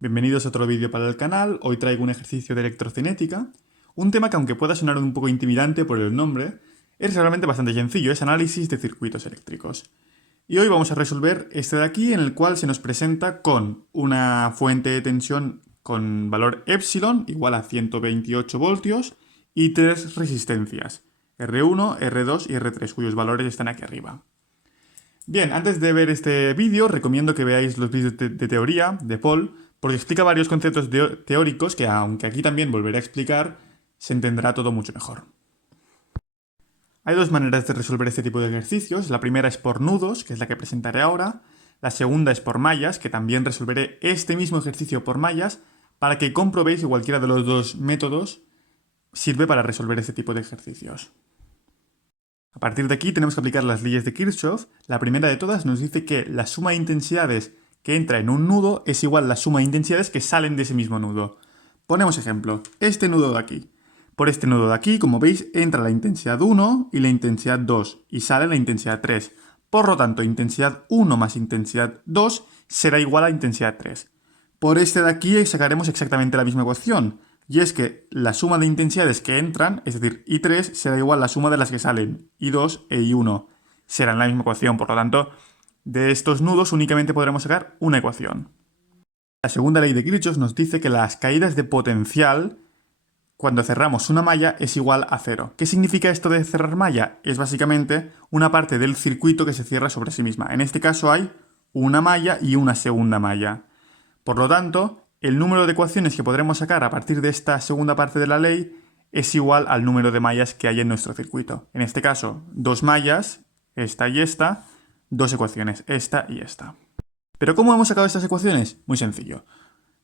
Bienvenidos a otro vídeo para el canal. Hoy traigo un ejercicio de electrocinética, un tema que aunque pueda sonar un poco intimidante por el nombre, es realmente bastante sencillo, es análisis de circuitos eléctricos. Y hoy vamos a resolver este de aquí, en el cual se nos presenta con una fuente de tensión con valor epsilon igual a 128 voltios y tres resistencias, R1, R2 y R3, cuyos valores están aquí arriba. Bien, antes de ver este vídeo, recomiendo que veáis los vídeos de teoría de Paul, porque explica varios conceptos teóricos que, aunque aquí también volveré a explicar, se entenderá todo mucho mejor. Hay dos maneras de resolver este tipo de ejercicios. La primera es por nudos, que es la que presentaré ahora. La segunda es por mallas, que también resolveré este mismo ejercicio por mallas, para que comprobéis que cualquiera de los dos métodos sirve para resolver este tipo de ejercicios. A partir de aquí tenemos que aplicar las leyes de Kirchhoff. La primera de todas nos dice que la suma de intensidades que entra en un nudo es igual a la suma de intensidades que salen de ese mismo nudo. Ponemos ejemplo, este nudo de aquí. Por este nudo de aquí, como veis, entra la intensidad 1 y la intensidad 2 y sale la intensidad 3. Por lo tanto, intensidad 1 más intensidad 2 será igual a intensidad 3. Por este de aquí sacaremos exactamente la misma ecuación. Y es que la suma de intensidades que entran, es decir, I3, será igual a la suma de las que salen, I2 e I1. Serán la misma ecuación, por lo tanto, de estos nudos únicamente podremos sacar una ecuación. La segunda ley de Kirchhoff nos dice que las caídas de potencial, cuando cerramos una malla, es igual a cero. ¿Qué significa esto de cerrar malla? Es básicamente una parte del circuito que se cierra sobre sí misma. En este caso hay una malla y una segunda malla. Por lo tanto, el número de ecuaciones que podremos sacar a partir de esta segunda parte de la ley es igual al número de mallas que hay en nuestro circuito. En este caso, dos mallas, esta y esta, dos ecuaciones, esta y esta. ¿Pero cómo hemos sacado estas ecuaciones? Muy sencillo.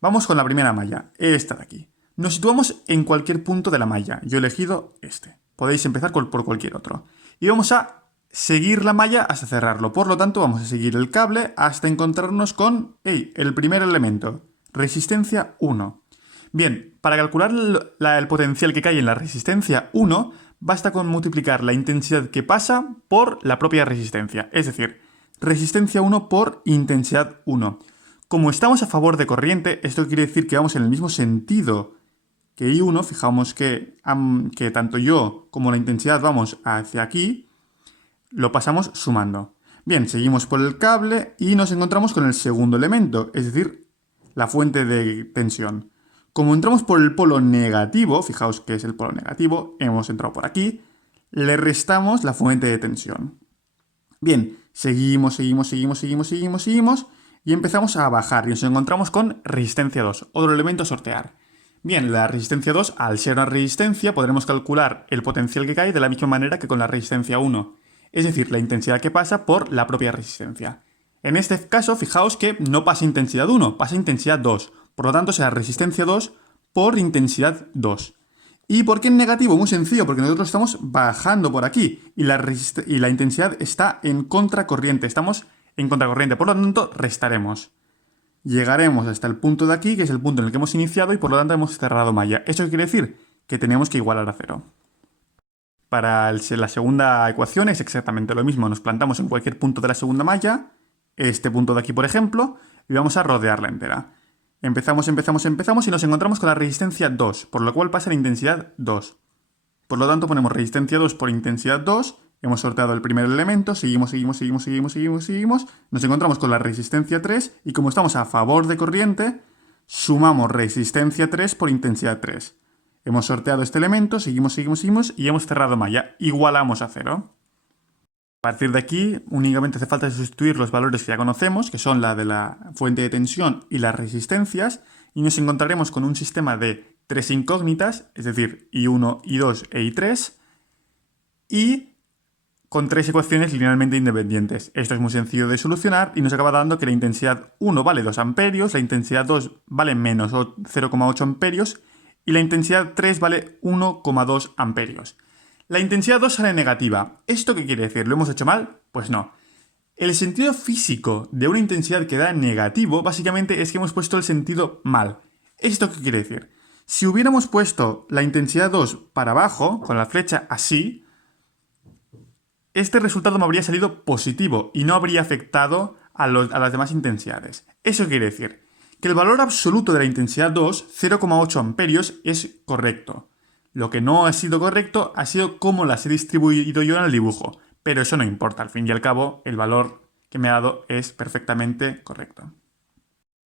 Vamos con la primera malla, esta de aquí. Nos situamos en cualquier punto de la malla. Yo he elegido este. Podéis empezar por cualquier otro. Y vamos a seguir la malla hasta cerrarlo. Por lo tanto, vamos a seguir el cable hasta encontrarnos con el primer elemento, resistencia 1. Bien, para calcular el potencial que cae en la resistencia 1, basta con multiplicar la intensidad que pasa por la propia resistencia. Es decir, resistencia 1 por intensidad 1. Como estamos a favor de corriente, esto quiere decir que vamos en el mismo sentido que I1. Fijamos que tanto yo como la intensidad vamos hacia aquí. Lo pasamos sumando. Bien, seguimos por el cable y nos encontramos con el segundo elemento, es decir, la fuente de tensión. Como entramos por el polo negativo, fijaos que es el polo negativo, hemos entrado por aquí, le restamos la fuente de tensión. Bien, seguimos y empezamos a bajar y nos encontramos con resistencia 2, otro elemento a sortear. Bien, la resistencia 2, al ser una resistencia, podremos calcular el potencial que cae de la misma manera que con la resistencia 1. Es decir, la intensidad que pasa por la propia resistencia. En este caso, fijaos que no pasa intensidad 1, pasa intensidad 2. Por lo tanto, será resistencia 2 por intensidad 2. ¿Y por qué en negativo? Muy sencillo, porque nosotros estamos bajando por aquí y la intensidad está en contracorriente. Estamos en contracorriente, por lo tanto, restaremos. Llegaremos hasta el punto de aquí, que es el punto en el que hemos iniciado, y por lo tanto hemos cerrado malla. ¿Eso quiere decir? Que tenemos que igualar a cero. Para la segunda ecuación es exactamente lo mismo. Nos plantamos en cualquier punto de la segunda malla, este punto de aquí por ejemplo, y vamos a rodearla entera. Empezamos y nos encontramos con la resistencia 2, por lo cual pasa la intensidad 2. Por lo tanto ponemos resistencia 2 por intensidad 2, hemos sorteado el primer elemento, seguimos, nos encontramos con la resistencia 3 y como estamos a favor de corriente, sumamos resistencia 3 por intensidad 3. Hemos sorteado este elemento, seguimos y hemos cerrado malla. Igualamos a 0. A partir de aquí únicamente hace falta sustituir los valores que ya conocemos, que son la de la fuente de tensión y las resistencias, y nos encontraremos con un sistema de tres incógnitas, es decir, I1, I2 e I3, y con tres ecuaciones linealmente independientes. Esto es muy sencillo de solucionar y nos acaba dando que la intensidad 1 vale 2 amperios, la intensidad 2 vale menos 0,8 amperios y la intensidad 3 vale 1,2 amperios. La intensidad 2 sale negativa. ¿Esto qué quiere decir? ¿Lo hemos hecho mal? Pues no. El sentido físico de una intensidad que da negativo básicamente es que hemos puesto el sentido mal. ¿Esto qué quiere decir? Si hubiéramos puesto la intensidad 2 para abajo, con la flecha así, este resultado me habría salido positivo y no habría afectado a las demás intensidades. Eso quiere decir que el valor absoluto de la intensidad 2, 0,8 amperios, es correcto. Lo que no ha sido correcto ha sido cómo las he distribuido yo en el dibujo, pero eso no importa, al fin y al cabo el valor que me ha dado es perfectamente correcto.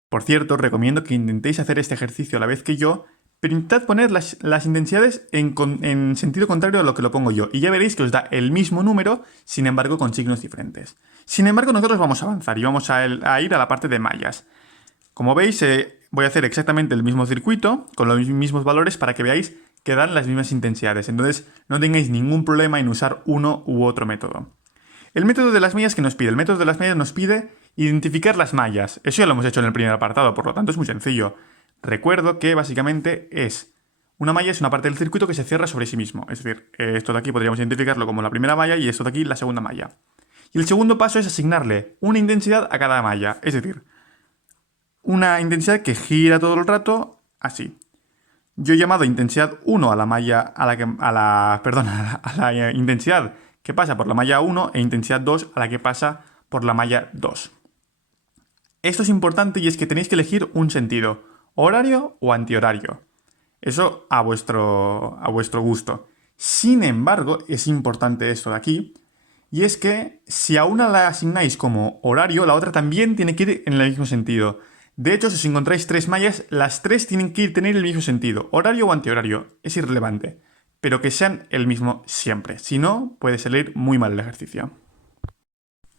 Por cierto, os recomiendo que intentéis hacer este ejercicio a la vez que yo, pero intentad poner las intensidades en sentido contrario a lo que lo pongo yo, y ya veréis que os da el mismo número, sin embargo con signos diferentes. Sin embargo, nosotros vamos a avanzar y vamos a ir a la parte de mallas. Como veis, voy a hacer exactamente el mismo circuito, con los mismos valores, para que veáis que dan las mismas intensidades. Entonces, no tengáis ningún problema en usar uno u otro método. El método de las mallas que nos pide. El método de las mallas nos pide identificar las mallas. Eso ya lo hemos hecho en el primer apartado, por lo tanto es muy sencillo. Recuerdo que básicamente una malla es una parte del circuito que se cierra sobre sí mismo. Es decir, esto de aquí podríamos identificarlo como la primera malla y esto de aquí la segunda malla. Y el segundo paso es asignarle una intensidad a cada malla. Es decir, una intensidad que gira todo el rato así. Yo he llamado intensidad 1 a la malla a la intensidad que pasa por la malla 1 e intensidad 2 a la que pasa por la malla 2. Esto es importante y es que tenéis que elegir un sentido, horario o antihorario. Eso a vuestro gusto. Sin embargo, es importante esto de aquí, y es que si a una la asignáis como horario, la otra también tiene que ir en el mismo sentido. De hecho, si os encontráis tres mallas, las tres tienen que tener el mismo sentido, horario o antihorario, es irrelevante, pero que sean el mismo siempre, si no, puede salir muy mal el ejercicio.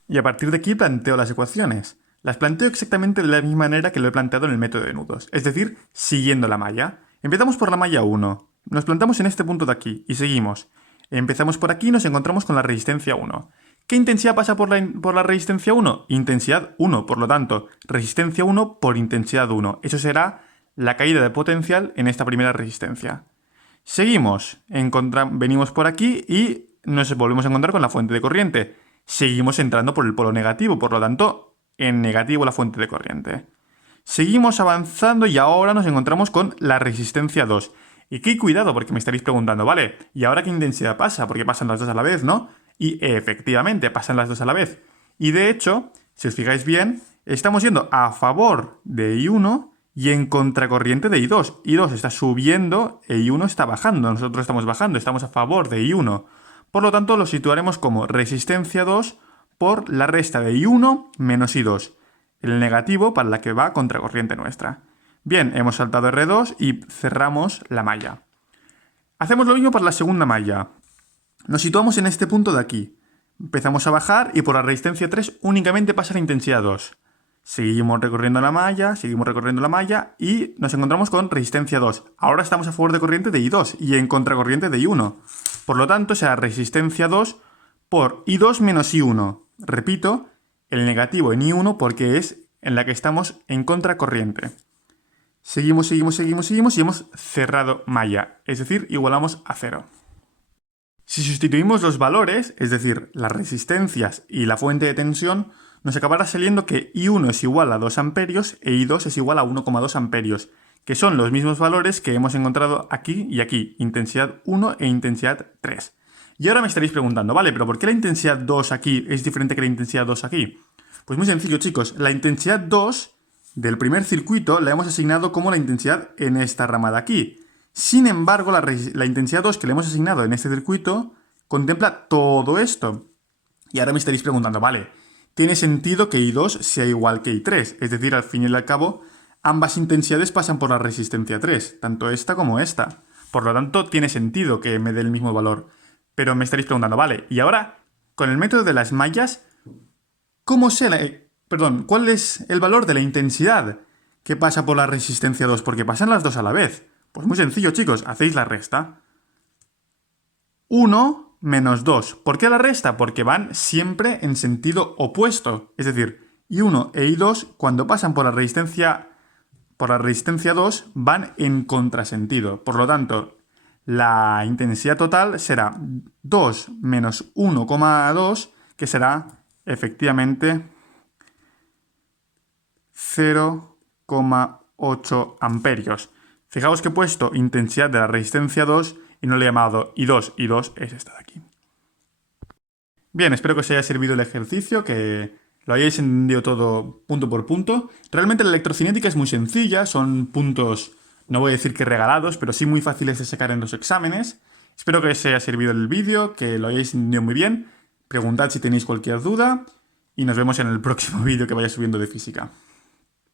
Y a partir de aquí planteo las ecuaciones. Las planteo exactamente de la misma manera que lo he planteado en el método de nudos, es decir, siguiendo la malla. Empezamos por la malla 1, nos plantamos en este punto de aquí y seguimos. Empezamos por aquí y nos encontramos con la resistencia 1. ¿Qué intensidad pasa por la resistencia 1? Intensidad 1, por lo tanto, resistencia 1 por intensidad 1. Eso será la caída de potencial en esta primera resistencia. Seguimos, venimos por aquí y nos volvemos a encontrar con la fuente de corriente. Seguimos entrando por el polo negativo, por lo tanto, en negativo la fuente de corriente. Seguimos avanzando y ahora nos encontramos con la resistencia 2. Y qué cuidado, porque me estaréis preguntando, vale, ¿y ahora qué intensidad pasa? Porque pasan las dos a la vez, ¿no? Y efectivamente, pasan las dos a la vez. Y de hecho, si os fijáis bien, estamos yendo a favor de I1 y en contracorriente de I2. I2 está subiendo e I1 está bajando. Nosotros estamos bajando, estamos a favor de I1. Por lo tanto, lo situaremos como resistencia 2 por la resta de I1 menos I2. El negativo para la que va contracorriente nuestra. Bien, hemos saltado R2 y cerramos la malla. Hacemos lo mismo para la segunda malla. Nos situamos en este punto de aquí. Empezamos a bajar y por la resistencia 3 únicamente pasa la intensidad 2. Seguimos recorriendo la malla y nos encontramos con resistencia 2. Ahora estamos a favor de corriente de I2 y en contracorriente de I1. Por lo tanto, será resistencia 2 por I2 menos I1. Repito, el negativo en I1 porque es en la que estamos en contracorriente. Seguimos y hemos cerrado malla, es decir, igualamos a 0. Si sustituimos los valores, es decir, las resistencias y la fuente de tensión, nos acabará saliendo que I1 es igual a 2 amperios e I2 es igual a 1,2 amperios, que son los mismos valores que hemos encontrado aquí y aquí, intensidad 1 e intensidad 3. Y ahora me estaréis preguntando, vale, pero ¿por qué la intensidad 2 aquí es diferente que la intensidad 2 aquí? Pues muy sencillo, chicos, la intensidad 2 del primer circuito la hemos asignado como la intensidad en esta rama de aquí. Sin embargo, la intensidad 2 que le hemos asignado en este circuito contempla todo esto. Y ahora me estaréis preguntando, vale, ¿tiene sentido que I2 sea igual que I3? Es decir, al fin y al cabo, ambas intensidades pasan por la resistencia 3, tanto esta como esta. Por lo tanto, tiene sentido que me dé el mismo valor. Pero me estaréis preguntando, vale, y ahora, con el método de las mallas, ¿cuál es el valor de la intensidad que pasa por la resistencia 2? Porque pasan las dos a la vez. Pues muy sencillo, chicos, hacéis la resta. 1 menos 2. ¿Por qué la resta? Porque van siempre en sentido opuesto. Es decir, I1 e I2, cuando pasan por la resistencia 2, van en contrasentido. Por lo tanto, la intensidad total será 2 menos 1,2, que será efectivamente 0,8 amperios. Fijaos que he puesto intensidad de la resistencia 2 y no le he llamado I2. I2 es esta de aquí. Bien, espero que os haya servido el ejercicio, que lo hayáis entendido todo punto por punto. Realmente la electrocinética es muy sencilla, son puntos, no voy a decir que regalados, pero sí muy fáciles de sacar en los exámenes. Espero que os haya servido el vídeo, que lo hayáis entendido muy bien. Preguntad si tenéis cualquier duda y nos vemos en el próximo vídeo que vaya subiendo de física.